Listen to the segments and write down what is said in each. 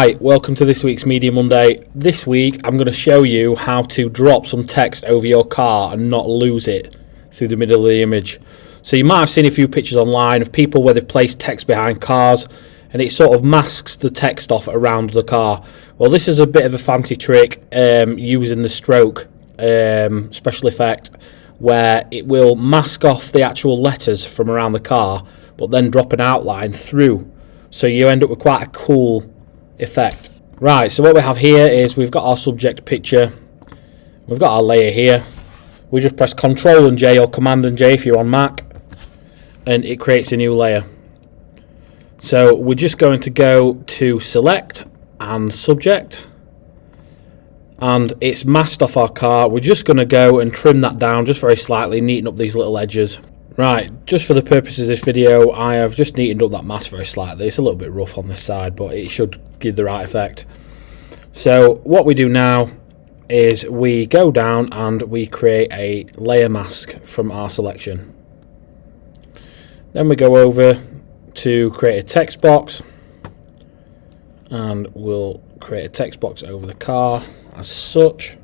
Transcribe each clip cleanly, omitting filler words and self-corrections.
Right, welcome to this week's Media Monday. This week I'm going to show you how to drop some text over your car and not lose it through the middle of the image. So you might have seen a few pictures online of people where they've placed text behind cars and it sort of masks the text off around the car. Well, this is a bit of a fancy trick using the stroke special effect, where it will mask off the actual letters from around the car but then drop an outline through, so you end up with quite a cool effect. Right, so what we have here is we've got our subject picture, we've got our layer here. We just press Ctrl and J or Command and J if you're on Mac, and it creates a new layer. So we're just going to go to Select and Subject, and it's masked off our car. We're just going to go and trim that down just very slightly, neaten up these little edges. Right, just for the purposes of this video, I have just neatened up that mask very slightly. It's a little bit rough on this side, but it should give the right effect. So what we do now is we go down and we create a layer mask from our selection. Then we go over to create a text box, and we'll create a text box over the car as such.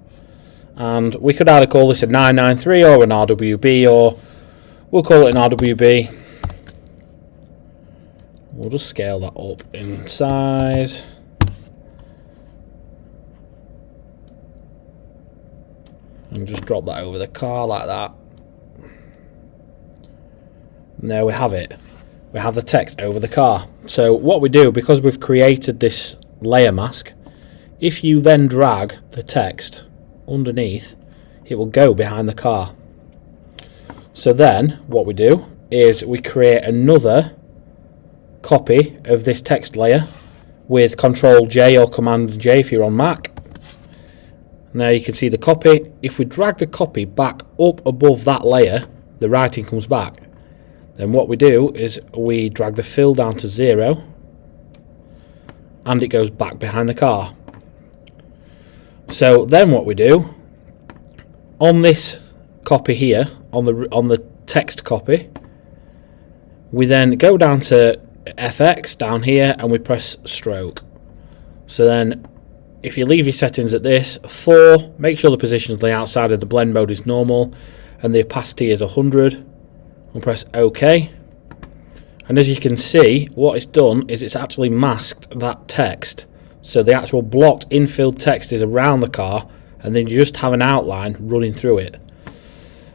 And we could either call this a 993 or an RWB, or we'll call it an RWB. We'll just scale that up in size. And just drop that over the car like that. And there we have it. We have the text over the car. So what we do, because we've created this layer mask, if you then drag the text underneath, it will go behind the car. So then what we do is we create another copy of this text layer with Ctrl J or Command J if you're on Mac. Now you can see the copy. If we drag the copy back up above that layer, the writing comes back. Then what we do is we drag the fill down to 0 and it goes back behind the car. So then what we do on this copy here, on the text copy, we then go down to FX down here and we press stroke. So then if you leave your settings at this 4, make sure the position on the outside of the blend mode is normal and the opacity is 100, and press OK. And as you can see, what it's done is it's actually masked that text, so the actual blocked infilled text is around the car, and then you just have an outline running through it.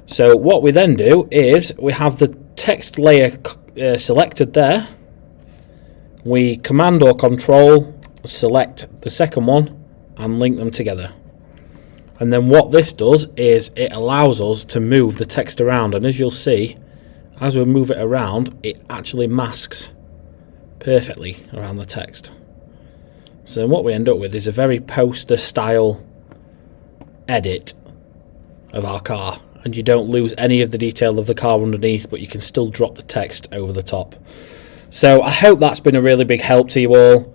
So what we then do is we have the text layer selected there. We Command or Control select the second one and link them together. And then what this does is it allows us to move the text around, and as you'll see, as we move it around, it actually masks perfectly around the text. So what we end up with is a very poster style edit of our car, and you don't lose any of the detail of the car underneath, but you can still drop the text over the top. So I hope that's been a really big help to you all.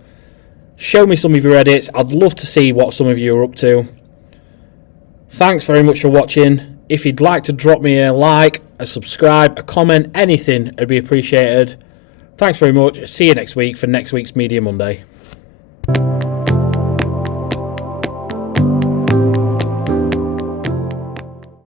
Show me some of your edits. I'd love to see what some of you are up to. Thanks very much for watching. If you'd like to drop me a like, a subscribe, a comment, anything, it'd be appreciated. Thanks very much. See you next week for next week's Media Monday.